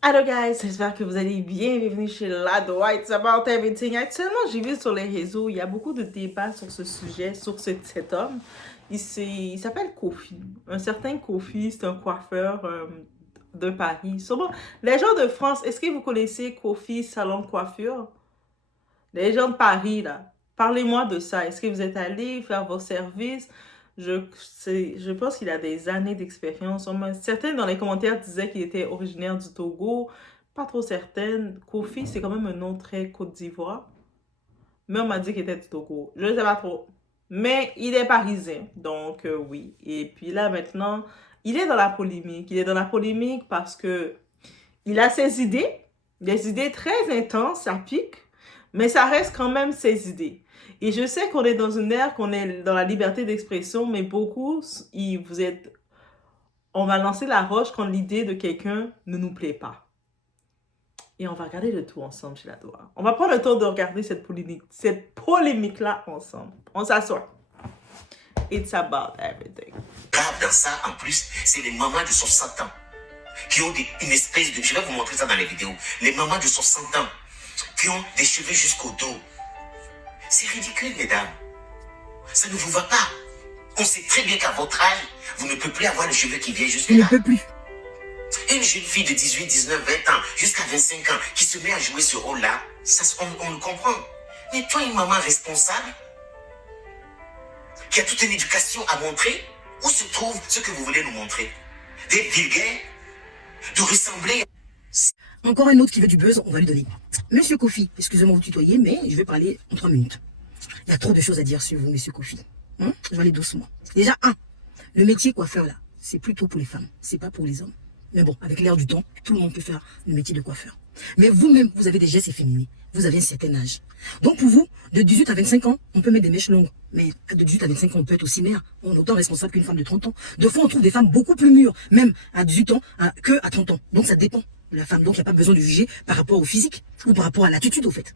Hello guys, j'espère que vous allez bien. Bienvenue chez Lado It's About Everything. Actuellement, j'ai vu sur les réseaux, il y a beaucoup de débats sur ce sujet, sur cet homme. Il s'appelle Kofi. Un certain Kofi, c'est un coiffeur de Paris. Sûrement, les gens de France, est-ce que vous connaissez Kofi Salon de Coiffure? Les gens de Paris, là. Parlez-moi de ça. Est-ce que vous êtes allé faire vos services? Je pense qu'il a des années d'expérience. Certains dans les commentaires disaient qu'il était originaire du Togo. Pas trop certaine. Kofi, c'est quand même un nom très Côte d'Ivoire. Mais on m'a dit qu'il était du Togo. Je ne sais pas trop. Mais il est parisien. Donc, oui. Et puis là, maintenant, il est dans la polémique. Il est dans la polémique parce que il a ses idées. Des idées très intenses, ça pique. Mais ça reste quand même ses idées. Et je sais qu'on est dans une ère, qu'on est dans la liberté d'expression, mais beaucoup, vous êtes, on va lancer la roche quand l'idée de quelqu'un ne nous plaît pas. Et on va regarder le tout ensemble chez la Doha. On va prendre le temps de regarder cette polémique-là ensemble. On s'assoit. It's about everything. Grave dans ça, en plus, c'est les mamans de 60 ans qui ont une espèce de... Je vais vous montrer ça dans les vidéos. Les mamans de 60 ans qui ont des cheveux jusqu'au dos. C'est ridicule, mesdames. Ça ne vous va pas. On sait très bien qu'à votre âge, vous ne pouvez plus avoir le cheveu qui vient jusque là. Je ne peux plus. Une jeune fille de 18, 19, 20 ans, jusqu'à 25 ans, qui se met à jouer ce rôle-là, on le comprend. Mais toi, une maman responsable, qui a toute une éducation à montrer, où se trouve ce que vous voulez nous montrer? Des vulgaires, de ressembler... Encore un autre qui veut du buzz, on va lui donner. Monsieur Kofi, excusez-moi de vous tutoyer, mais je vais parler en 3 minutes. Il y a trop de choses à dire sur vous, monsieur Kofi. Je vais aller doucement. Déjà, le métier coiffeur, là, c'est plutôt pour les femmes, c'est pas pour les hommes. Mais bon, avec l'air du temps, tout le monde peut faire le métier de coiffeur. Mais vous-même, vous avez des gestes efféminés. Vous avez un certain âge. Donc pour vous, de 18 à 25 ans, on peut mettre des mèches longues. Mais de 18 à 25 ans, on peut être aussi mère. On est autant responsable qu'une femme de 30 ans. De fois, on trouve des femmes beaucoup plus mûres, même à 18 ans, que à 30 ans. Donc ça dépend de la femme. Donc il n'y a pas besoin de juger par rapport au physique ou par rapport à l'attitude, au fait.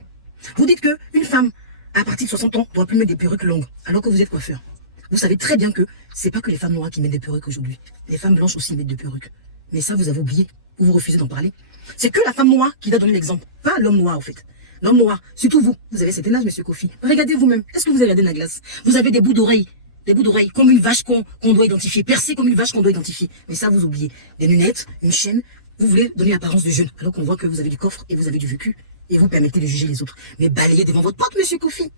Vous dites qu'une femme, à partir de 60 ans, ne doit plus mettre des perruques longues, alors que vous êtes coiffeur. Vous savez très bien que c'est pas que les femmes noires qui mettent des perruques aujourd'hui. Les femmes blanches aussi mettent des perruques. Mais ça, vous avez oublié, ou vous refusez d'en parler. C'est que la femme noire qui va donner l'exemple, pas l'homme noir, en fait. L'homme noir, surtout vous avez cet âge, monsieur Kofi. Regardez vous-même. Est-ce que vous avez regardé la glace? Vous avez des bouts d'oreilles, comme une vache qu'on doit identifier, percées comme une vache qu'on doit identifier. Mais ça, vous oubliez. Des lunettes, une chaîne. Vous voulez donner l'apparence de jeune, alors qu'on voit que vous avez du coffre et vous avez du vécu. Et vous permettez de juger les autres. Mais balayez devant votre porte, monsieur Kofi.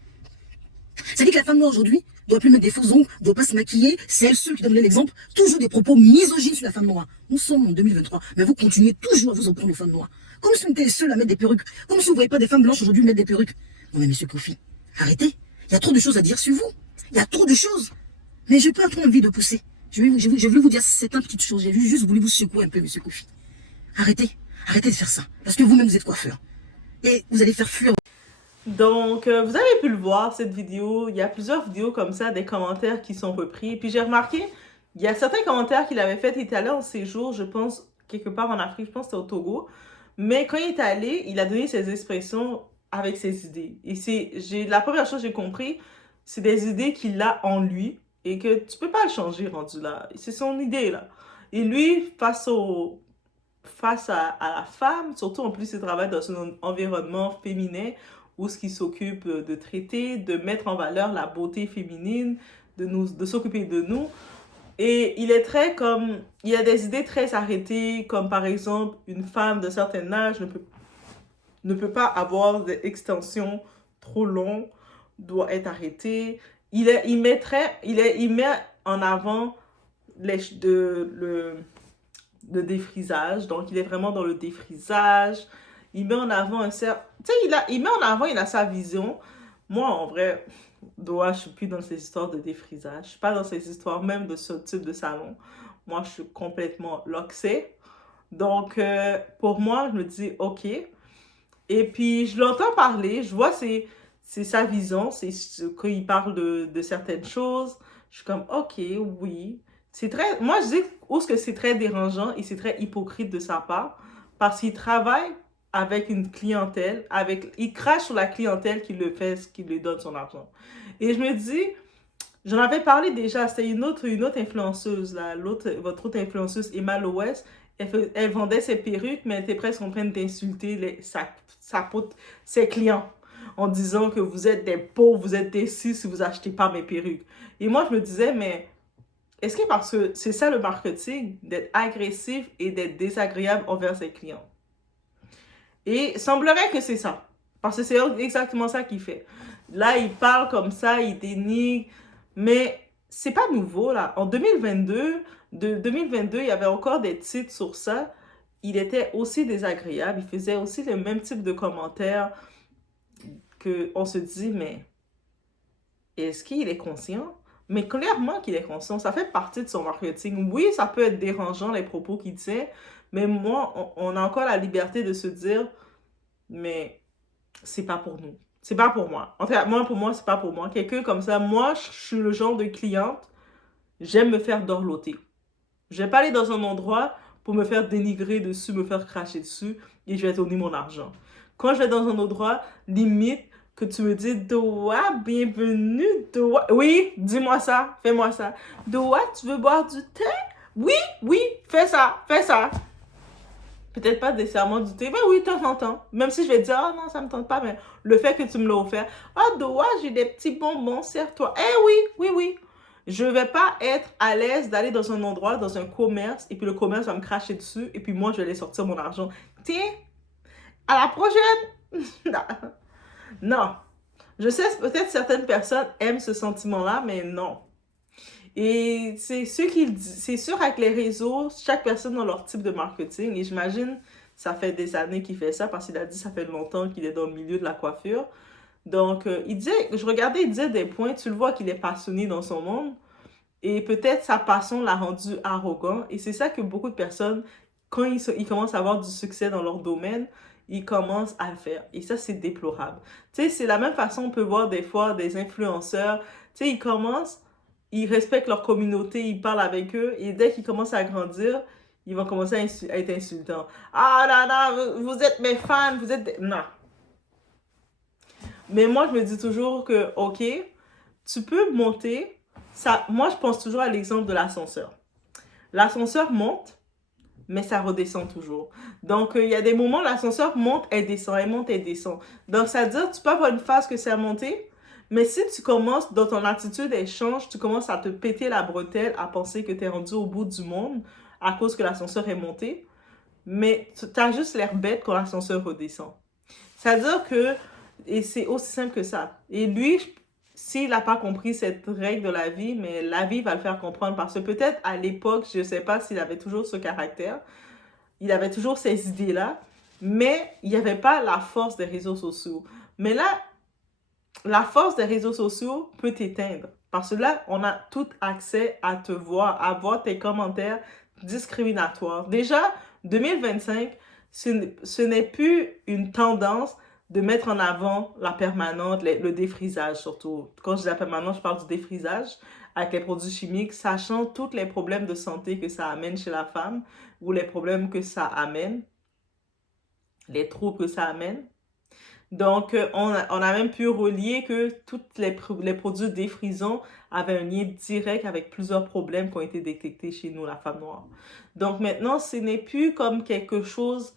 Ça dit que la femme noire aujourd'hui doit plus mettre des faux ongles, doit pas se maquiller, c'est elle seule qui donne l'exemple, toujours des propos misogynes sur la femme noire. Nous sommes en 2023, mais vous continuez toujours à vous en prendre aux femmes noires. Comme si vous étiez seul à mettre des perruques, comme si vous ne voyez pas des femmes blanches aujourd'hui mettre des perruques. Non mais monsieur Kofi, arrêtez, il y a trop de choses à dire sur vous, il y a trop de choses. Mais je n'ai pas trop envie de pousser. Je voulais vous dire certaines petites choses, j'ai juste voulu vous secouer un peu monsieur Kofi. Arrêtez de faire ça, parce que vous-même vous êtes coiffeur. Et vous allez faire fuir... Donc, vous avez pu le voir, cette vidéo. Il y a plusieurs vidéos comme ça, des commentaires qui sont repris. Puis j'ai remarqué, il y a certains commentaires qu'il avait fait. Il était allé en séjour, je pense, quelque part en Afrique, je pense que c'était au Togo. Mais quand il est allé, il a donné ses expressions avec ses idées. Et la première chose que j'ai compris, c'est des idées qu'il a en lui et que tu peux pas le changer rendu là. C'est son idée, là. Et lui, face à la femme, surtout en plus il travaille dans un environnement féminin où ce qui s'occupe de traiter, de mettre en valeur la beauté féminine, de s'occuper de nous. Et il a des idées très arrêtées, comme par exemple, une femme d'un certain âge ne peut pas avoir d'extension trop longue, doit être arrêtée. Il met en avant le défrisage. Donc, il est vraiment dans le défrisage. Il met en avant un certain... Tu sais, il a sa vision. Moi, en vrai, je suis plus dans ces histoires de défrisage. Je suis pas dans ces histoires même de ce type de salon. Moi, je suis complètement loxée. Donc, pour moi, je me dis, OK. Et puis, je l'entends parler. Je vois c'est sa vision. C'est quand il parle de certaines choses. Je suis comme, OK, oui. C'est très... Moi, je dis où est-ce que c'est très dérangeant et c'est très hypocrite de sa part parce qu'il travaille avec une clientèle, il crache sur la clientèle qui lui donne son argent. Et je me dis, j'en avais parlé déjà, c'était une autre influenceuse, là, votre autre influenceuse, Emma Loès, Elle vendait ses perruques, mais elle était presque en train d'insulter ses clients en disant que vous êtes des pauvres, vous êtes déçus si vous achetez pas mes perruques. Et moi, je me disais, mais est-ce que parce que c'est ça le marketing, d'être agressif et d'être désagréable envers ses clients? Et semblerait que c'est ça. Parce que c'est exactement ça qu'il fait. Là, il parle comme ça, il dénigre, mais c'est pas nouveau, là. En 2022, il y avait encore des titres sur ça. Il était aussi désagréable, il faisait aussi le même type de commentaires qu'on se dit, mais est-ce qu'il est conscient? Mais clairement qu'il est conscient, ça fait partie de son marketing. Oui, ça peut être dérangeant les propos qu'il tient, mais moi, on a encore la liberté de se dire, mais c'est pas pour nous. C'est pas pour moi. En tout cas, moi, pour moi, c'est pas pour moi. Quelqu'un comme ça, moi, je suis le genre de cliente, j'aime me faire dorloter. Je vais pas aller dans un endroit pour me faire dénigrer dessus, me faire cracher dessus, et je vais donner mon argent. Quand je vais dans un endroit, limite, que tu me dis, Doa, bienvenue, Doa. Oui, dis-moi ça, fais-moi ça. Doa, tu veux boire du thé? Oui, oui, fais ça, fais ça. Peut-être pas nécessairement du thé, mais oui, de temps en temps. Même si je vais dire, oh non, ça me tente pas, mais le fait que tu me l'as offert, oh, Doa, j'ai des petits bonbons, serre-toi. Eh oui, oui, oui. Je vais pas être à l'aise d'aller dans un endroit, dans un commerce, et puis le commerce va me cracher dessus, et puis moi, je vais aller sortir mon argent. Tiens, à la prochaine! Non. Je sais, peut-être certaines personnes aiment ce sentiment-là, mais non. Et c'est sûr avec les réseaux, chaque personne a leur type de marketing. Et j'imagine, ça fait des années qu'il fait ça, parce qu'il a dit ça fait longtemps qu'il est dans le milieu de la coiffure. Donc, je regardais, il disait des points, tu le vois qu'il est passionné dans son monde. Et peut-être sa passion l'a rendu arrogant. Et c'est ça que beaucoup de personnes, quand ils commencent à avoir du succès dans leur domaine, ils commencent à le faire. Et ça, c'est déplorable. Tu sais, c'est la même façon, on peut voir des fois des influenceurs. Tu sais, ils commencent, ils respectent leur communauté, ils parlent avec eux. Et dès qu'ils commencent à grandir, ils vont commencer à être insultants. Ah là là, vous êtes mes fans, vous êtes... Non. Mais moi, je me dis toujours que, OK, tu peux monter. Ça, moi, je pense toujours à l'exemple de l'ascenseur. L'ascenseur monte, mais ça redescend toujours. Donc, il y a des moments, l'ascenseur monte, elle descend, elle monte, elle descend. Donc, ça veut dire tu peux avoir une phase que c'est à monter, mais si tu commences, dans ton attitude, elle change, tu commences à te péter la bretelle, à penser que tu es rendu au bout du monde à cause que l'ascenseur est monté, mais tu as juste l'air bête quand l'ascenseur redescend. Ça veut dire que, et c'est aussi simple que ça. Et lui, s'il n'a pas compris cette règle de la vie, mais la vie va le faire comprendre parce que peut-être à l'époque, je ne sais pas s'il avait toujours ce caractère, il avait toujours ces idées-là, mais il n'y avait pas la force des réseaux sociaux. Mais là, la force des réseaux sociaux peut t'éteindre parce que là, on a tout accès à te voir, à voir tes commentaires discriminatoires. Déjà, 2025, ce n'est plus une tendance de mettre en avant la permanente, le défrisage surtout. Quand je dis la permanente, je parle du défrisage avec les produits chimiques, sachant tous les problèmes de santé que ça amène chez la femme ou les problèmes que ça amène, les troubles que ça amène. Donc, on a même pu relier que tous les produits défrisants avaient un lien direct avec plusieurs problèmes qui ont été détectés chez nous, la femme noire. Donc maintenant, ce n'est plus comme quelque chose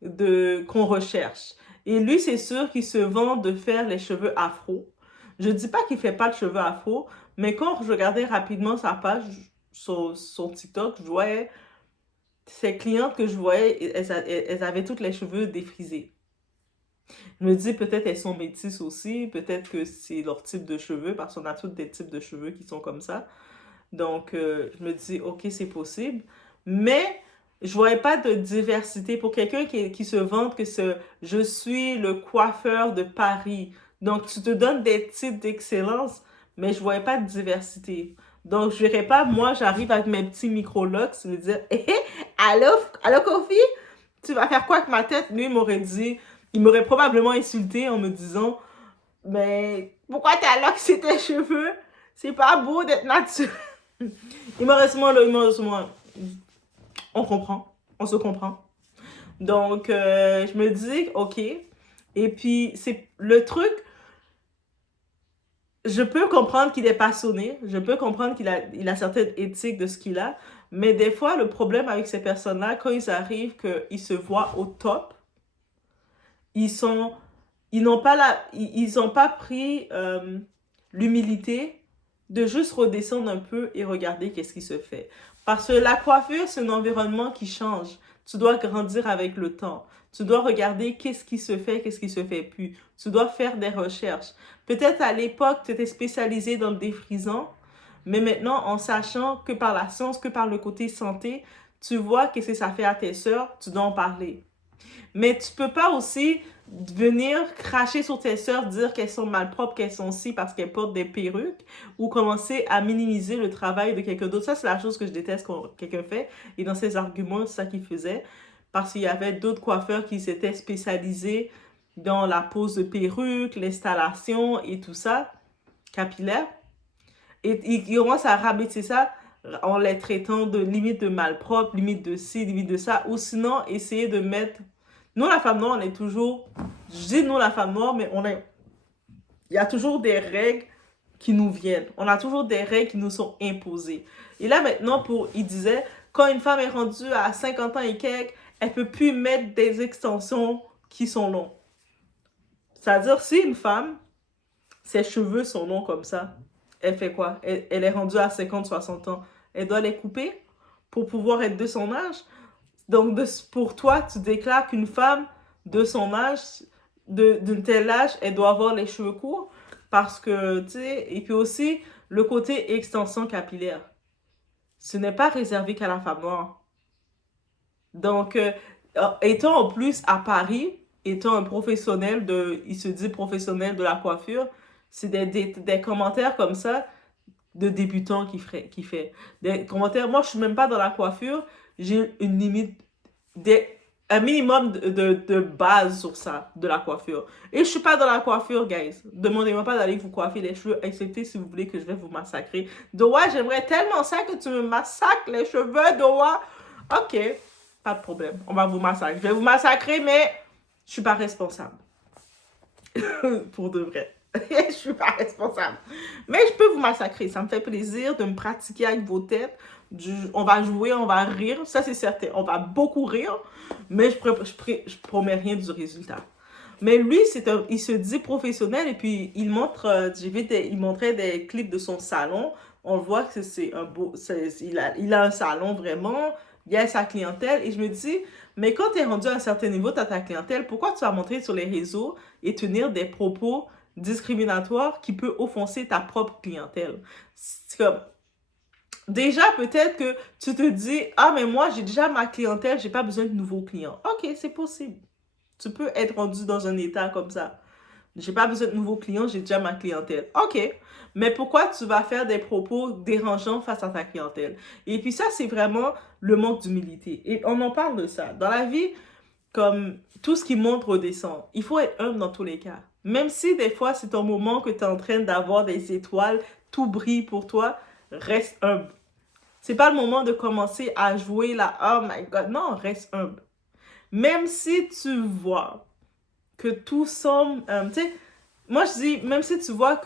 qu'on recherche. Et lui, c'est sûr qu'il se vend de faire les cheveux afro. Je ne dis pas qu'il ne fait pas de cheveux afro, mais quand je regardais rapidement sa page, son TikTok, je voyais ses clientes que je voyais, elles avaient toutes les cheveux défrisés. Je me dis peut-être elles sont métisses aussi, peut-être que c'est leur type de cheveux, parce qu'on a tous des types de cheveux qui sont comme ça. Donc, je me dis, ok, c'est possible. Mais je voyais pas de diversité pour quelqu'un qui se vante que je suis le coiffeur de Paris. Donc, tu te donnes des titres d'excellence, mais je voyais pas de diversité. Donc, je dirais pas, moi, j'arrive avec mes petits micro-locks, me dire, hé, allô, Kofi, tu vas faire quoi avec ma tête? Lui, il m'aurait probablement insulté en me disant, mais pourquoi t'as locks sur tes cheveux? C'est pas beau d'être naturel. Il me reste moins, on comprend, on se comprend. Donc, je me dis, ok. Et puis, c'est le truc, je peux comprendre qu'il est passionné, je peux comprendre qu'il a certaines éthiques de ce qu'il a, Mais des fois, le problème avec ces personnes-là, quand ils arrivent, qu'ils se voient au top, ils n'ont pas pris l'humilité de juste redescendre un peu et regarder qu'est-ce qui se fait. Parce que la coiffure, c'est un environnement qui change. Tu dois grandir avec le temps. Tu dois regarder qu'est-ce qui se fait, qu'est-ce qui se fait plus. Tu dois faire des recherches. Peut-être à l'époque, tu étais spécialisé dans le défrisant, mais maintenant, en sachant que par la science, que par le côté santé, tu vois qu'est-ce que ça fait à tes sœurs, tu dois en parler. Mais tu peux pas aussi venir cracher sur tes sœurs, dire qu'elles sont malpropres, qu'elles sont si parce qu'elles portent des perruques, ou commencer à minimiser le travail de quelqu'un d'autre. Ça, c'est la chose que je déteste quand quelqu'un fait. Et dans ses arguments, c'est ça qu'il faisait. Parce qu'il y avait d'autres coiffeurs qui s'étaient spécialisés dans la pose de perruques, l'installation et tout ça, capillaire. Et ils commencent à rabaisser ça en les traitant de limite de malpropre, limite de ci, limite de ça, ou sinon essayer de mettre... Nous, la femme noire, on est toujours... Je dis nous, la femme noire, mais il y a toujours des règles qui nous viennent. On a toujours des règles qui nous sont imposées. Et là, maintenant, il disait, quand une femme est rendue à 50 ans et quelques, elle peut plus mettre des extensions qui sont longues. C'est-à-dire, si une femme, ses cheveux sont longs comme ça, elle fait quoi? Elle est rendue à 50, 60 ans. Elle doit les couper pour pouvoir être de son âge. Donc, pour toi, tu déclares qu'une femme de son âge, d'un tel âge, elle doit avoir les cheveux courts. Parce que, tu sais, et puis aussi, le côté extension capillaire. Ce n'est pas réservé qu'à la femme noire. Donc, étant en plus à Paris, étant un professionnel il se dit professionnel de la coiffure, c'est des commentaires comme ça de débutants qui fait. Des commentaires, moi je suis même pas dans la coiffure, j'ai une limite, un minimum de base sur ça, de la coiffure. Et je suis pas dans la coiffure, guys. Demandez-moi pas d'aller vous coiffer les cheveux, excepté si vous voulez que je vais vous massacrer. Doa, j'aimerais tellement ça que tu me massacres les cheveux, Doa. Ok, pas de problème, on va vous massacrer. Je vais vous massacrer, mais je suis pas responsable. Pour de vrai. Je suis pas responsable. Mais je peux vous massacrer. Ça me fait plaisir de me pratiquer avec vos têtes. On va jouer, on va rire. Ça, c'est certain. On va beaucoup rire. Mais je promets rien du résultat. Mais lui, il se dit professionnel. Et puis, il montrait des clips de son salon. On voit que c'est un beau... il a un salon vraiment. Il a sa clientèle. Et je me dis... Mais quand tu es rendu à un certain niveau, tu as ta clientèle, pourquoi tu vas montrer sur les réseaux et tenir des propos discriminatoires qui peuvent offenser ta propre clientèle? C'est comme... Déjà, peut-être que tu te dis, ah, mais moi, j'ai déjà ma clientèle, j'ai pas besoin de nouveaux clients. Ok, c'est possible. Tu peux être rendu dans un état comme ça. J'ai pas besoin de nouveaux clients, j'ai déjà ma clientèle. Ok, mais pourquoi tu vas faire des propos dérangeants face à ta clientèle? Et puis ça, c'est vraiment le manque d'humilité. Et on en parle de ça. Dans la vie, comme tout ce qui monte redescend, il faut être humble dans tous les cas. Même si des fois, c'est un moment que tu es en train d'avoir des étoiles, tout brille pour toi, reste humble. C'est pas le moment de commencer à jouer là, oh my God, non, reste humble. Même si tu vois que tout semble... tu sais, moi je dis, même si tu vois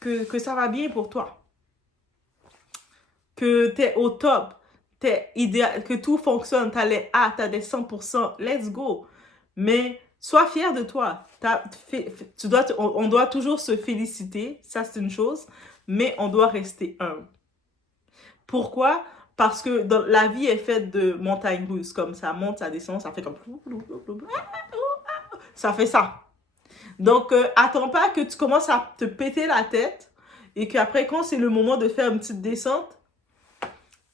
que ça va bien pour toi, que tu es au top, t'es idéal, que tout fonctionne, tu as les A, tu as des 100%, let's go. Mais sois fier de toi. On doit toujours se féliciter, ça c'est une chose, mais on doit rester humble. Pourquoi? Parce que la vie est faite de montagnes russes, comme ça monte, ça descend, ça fait comme... Ça fait ça. Donc, attends pas que tu commences à te péter la tête et qu'après, quand c'est le moment de faire une petite descente,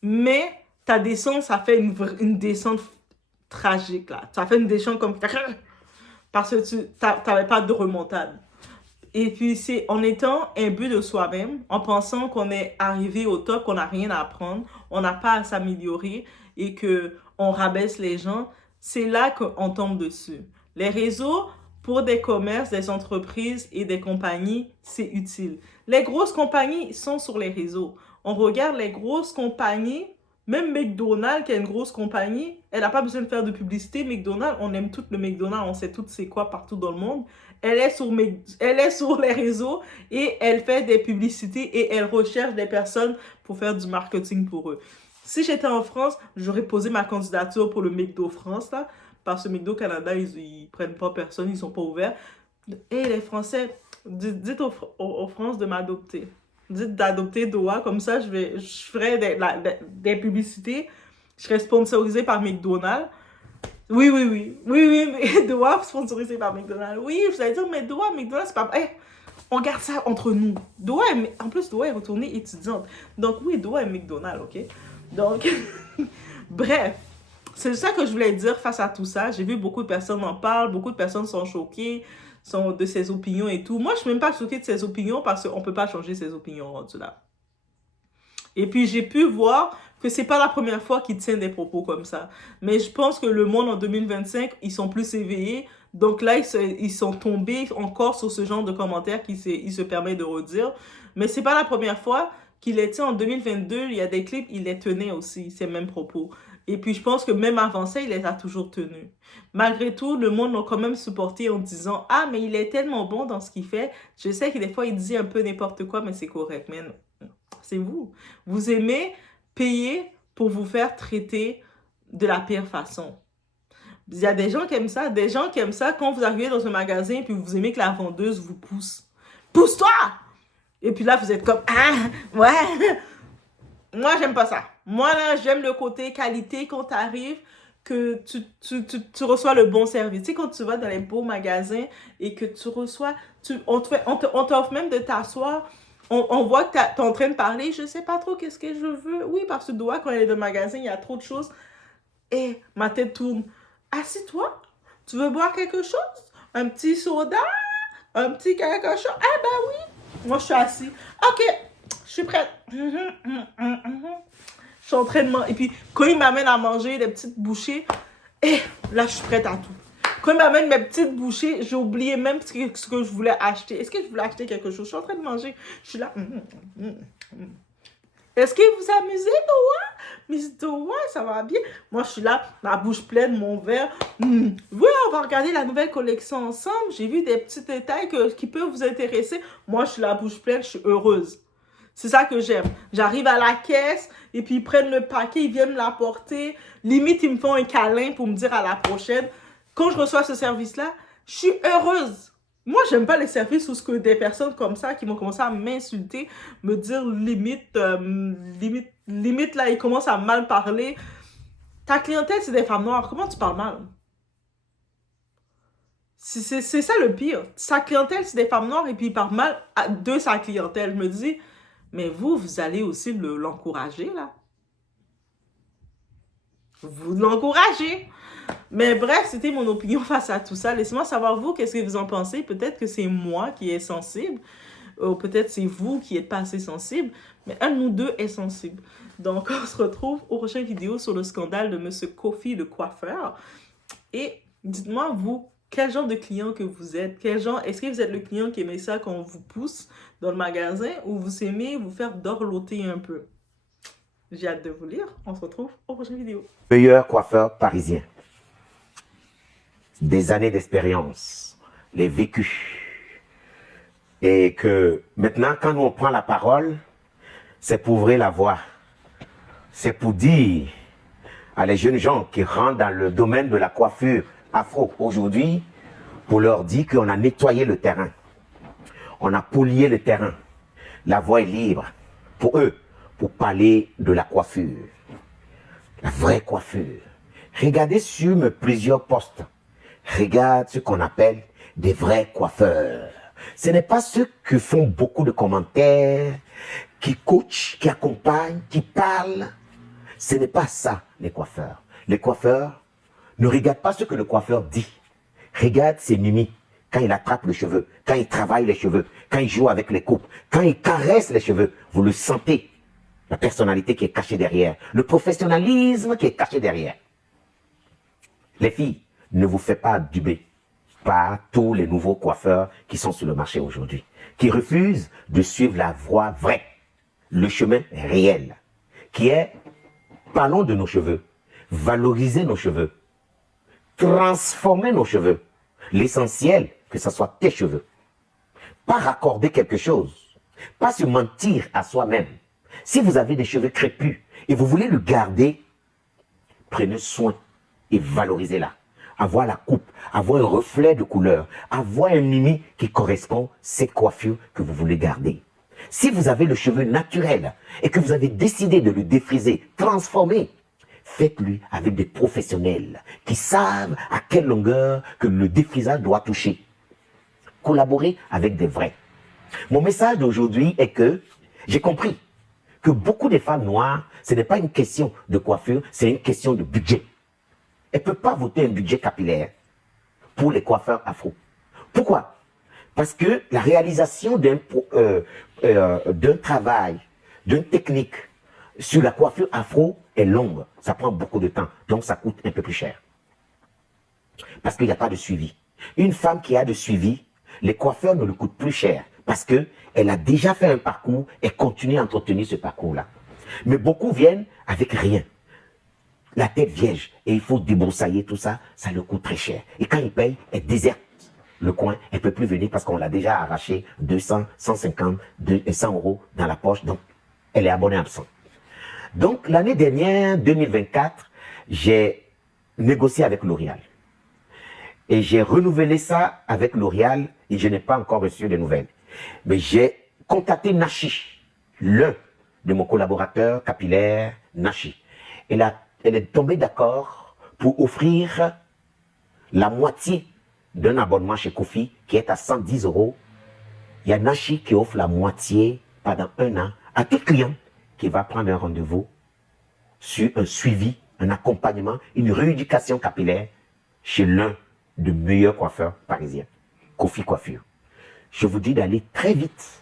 mais ta descente, ça fait une descente tragique, là. Ça fait une descente comme... Parce que tu n'avais pas de remontade. Et puis, c'est en étant imbu de soi-même, en pensant qu'on est arrivé au top, qu'on n'a rien à apprendre, on n'a pas à s'améliorer et qu'on rabaisse les gens, c'est là qu'on tombe dessus. Les réseaux, pour des commerces, des entreprises et des compagnies, c'est utile. Les grosses compagnies sont sur les réseaux. On regarde les grosses compagnies, même McDonald's, qui est une grosse compagnie, elle n'a pas besoin de faire de publicité. McDonald's, on aime tout le McDonald's, on sait tout c'est quoi partout dans le monde. Elle est sur les réseaux et elle fait des publicités et elle recherche des personnes pour faire du marketing pour eux. Si j'étais en France, j'aurais posé ma candidature pour le McDo France, là, parce que McDo Canada, ils prennent pas personne, ils sont pas ouverts. Et les Français, dites aux France de m'adopter. Dites d'adopter Doha, comme ça, je ferai des publicités. Je serai sponsorisée par McDonald's. Oui, mais Doha sponsorisé par McDonald's. Oui, vous allez dire, mais Doha, McDonald's, c'est pas... Hey, on garde ça entre nous. En plus, Doha est retournée étudiante. Donc oui, Doha est McDonald's, ok? Donc, bref, c'est ça que je voulais dire face à tout ça. J'ai vu beaucoup de personnes en parlent, beaucoup de personnes sont choquées de ses opinions et tout. Moi, je suis même pas choquée de ses opinions parce qu'on peut pas changer ses opinions rendues là. Et puis, j'ai pu voir que c'est pas la première fois qu'il tient des propos comme ça. Mais je pense que le monde en 2025, ils sont plus éveillés. Donc là, ils sont tombés encore sur ce genre de commentaires qu'il se permet de redire. Mais c'est pas la première fois qu'il les tient. En 2022, il y a des clips, il les tenait aussi, ces mêmes propos. Et puis, je pense que même avant ça, il les a toujours tenus. Malgré tout, le monde l'a quand même supporté en disant « Ah, mais il est tellement bon dans ce qu'il fait. » Je sais que des fois, il dit un peu n'importe quoi, mais c'est correct. Mais c'est vous. Vous aimez payer pour vous faire traiter de la pire façon. Il y a des gens qui aiment ça. Des gens qui aiment ça quand vous arrivez dans un magasin et puis vous aimez que la vendeuse vous pousse. « Pousse-toi! » Et puis là, vous êtes comme « Ah, ouais! » Moi, j'aime pas ça. Moi, là, j'aime le côté qualité quand tu arrives, que tu reçois le bon service. Tu sais, quand tu vas dans les beaux magasins et que tu reçois, on t'offre même de t'asseoir. On voit que tu es en train de parler. Je sais pas trop qu'est-ce que je veux. Oui, parce que Doha, quand elle est dans le magasin, il y a trop de choses. Et ma tête tourne. Assis-toi. Tu veux boire quelque chose? Un petit soda? Un petit quelque chose? Ah ben oui. Moi, je suis assis. OK. Je suis prête. Je suis en train de manger. Et puis, quand il m'amène à manger des petites bouchées, là, je suis prête à tout. Quand il m'amène mes petites bouchées, j'ai oublié même ce que je voulais acheter. Est-ce que je voulais acheter quelque chose? Je suis en train de manger. Je suis là. Est-ce que vous amusez, Doha? Miss Doha, ça va bien? Moi, je suis là, ma bouche pleine, mon verre. Oui, on va regarder la nouvelle collection ensemble. J'ai vu des petits détails qui peuvent vous intéresser. Moi, je suis la bouche pleine, je suis heureuse. C'est ça que j'aime. J'arrive à la caisse et puis ils prennent le paquet, ils viennent me l'apporter. Limite, ils me font un câlin pour me dire à la prochaine. Quand je reçois ce service-là, je suis heureuse. Moi, j'aime pas les services où ce que des personnes comme ça qui vont commencer à m'insulter, me dire limite, là, ils commencent à mal parler. Ta clientèle, c'est des femmes noires. Comment tu parles mal? C'est ça le pire. Sa clientèle, c'est des femmes noires et puis il parle mal de sa clientèle. Je me dis... Mais vous allez aussi l'encourager, là. Vous l'encouragez. Mais bref, c'était mon opinion face à tout ça. Laissez-moi savoir, vous, qu'est-ce que vous en pensez. Peut-être que c'est moi qui est sensible. Ou peut-être c'est vous qui n'êtes pas assez sensible. Mais un de nous deux est sensible. Donc, on se retrouve aux prochaines vidéos sur le scandale de M. Kofi, le coiffeur. Et dites-moi, vous, quel genre de client que vous êtes? Est-ce que vous êtes le client qui aimait ça quand on vous pousse dans le magasin ou vous aimez vous faire dorloter un peu? J'ai hâte de vous lire. On se retrouve aux prochaines vidéos. Meilleur coiffeur parisien. Des années d'expérience, les vécus. Et que maintenant, quand nous on prend la parole, c'est pour ouvrir la voie. C'est pour dire à les jeunes gens qui rentrent dans le domaine de la coiffure afro aujourd'hui, pour leur dire qu'on a nettoyé le terrain. On a polié le terrain. La voie est libre pour eux, pour parler de la coiffure. La vraie coiffure. Regardez sur plusieurs postes. Regarde ce qu'on appelle des vrais coiffeurs. Ce n'est pas ceux qui font beaucoup de commentaires, qui coachent, qui accompagnent, qui parlent. Ce n'est pas ça, les coiffeurs. Les coiffeurs ne regardent pas ce que le coiffeur dit. Regarde ses mimiques. Quand il attrape les cheveux, quand il travaille les cheveux, quand il joue avec les coupes, quand il caresse les cheveux, vous le sentez. La personnalité qui est cachée derrière, le professionnalisme qui est caché derrière. Les filles, ne vous faites pas aduber par tous les nouveaux coiffeurs qui sont sur le marché aujourd'hui, qui refusent de suivre la voie vraie, le chemin réel, qui est, parlons de nos cheveux, valoriser nos cheveux, transformer nos cheveux, l'essentiel, que ce soit tes cheveux. Pas raccorder quelque chose, pas se mentir à soi-même. Si vous avez des cheveux crépus et vous voulez le garder, prenez soin et valorisez-la. Avoir la coupe, avoir un reflet de couleur, avoir un mimi qui correspond à cette coiffure que vous voulez garder. Si vous avez le cheveu naturel et que vous avez décidé de le défriser, transformer, faites-le avec des professionnels qui savent à quelle longueur que le défrisage doit toucher. Collaborez avec des vrais. Mon message d'aujourd'hui est que j'ai compris que beaucoup de femmes noires, ce n'est pas une question de coiffure, c'est une question de budget. Elles ne peuvent pas voter un budget capillaire pour les coiffeurs afro. Pourquoi? Parce que la réalisation d'un travail, d'une technique sur la coiffure afro est longue. Ça prend beaucoup de temps, donc ça coûte un peu plus cher. Parce qu'il n'y a pas de suivi. Une femme qui a de suivi, les coiffeurs ne le coûtent plus cher parce qu'elle a déjà fait un parcours et continue à entretenir ce parcours-là. Mais beaucoup viennent avec rien. La tête vierge et il faut débroussailler tout ça, ça leur coûte très cher. Et quand ils payent, elle déserte le coin, elle ne peut plus venir parce qu'on l'a déjà arraché 200, 150, 100 euros dans la poche, donc elle est abonnée absente. Donc l'année dernière, 2024, j'ai négocié avec L'Oréal. Et j'ai renouvelé ça avec L'Oréal et je n'ai pas encore reçu de nouvelles. Mais j'ai contacté Nachi, l'un de mon collaborateur capillaire, Nachi. Elle est tombée d'accord pour offrir la moitié d'un abonnement chez Kofi qui est à 110 euros. Il y a Nachi qui offre la moitié pendant 1 an à tout client qui va prendre un rendez-vous sur un suivi, un accompagnement, une rééducation capillaire chez l'un des meilleurs coiffeurs parisiens, Kofi Coiffure. Je vous dis d'aller très vite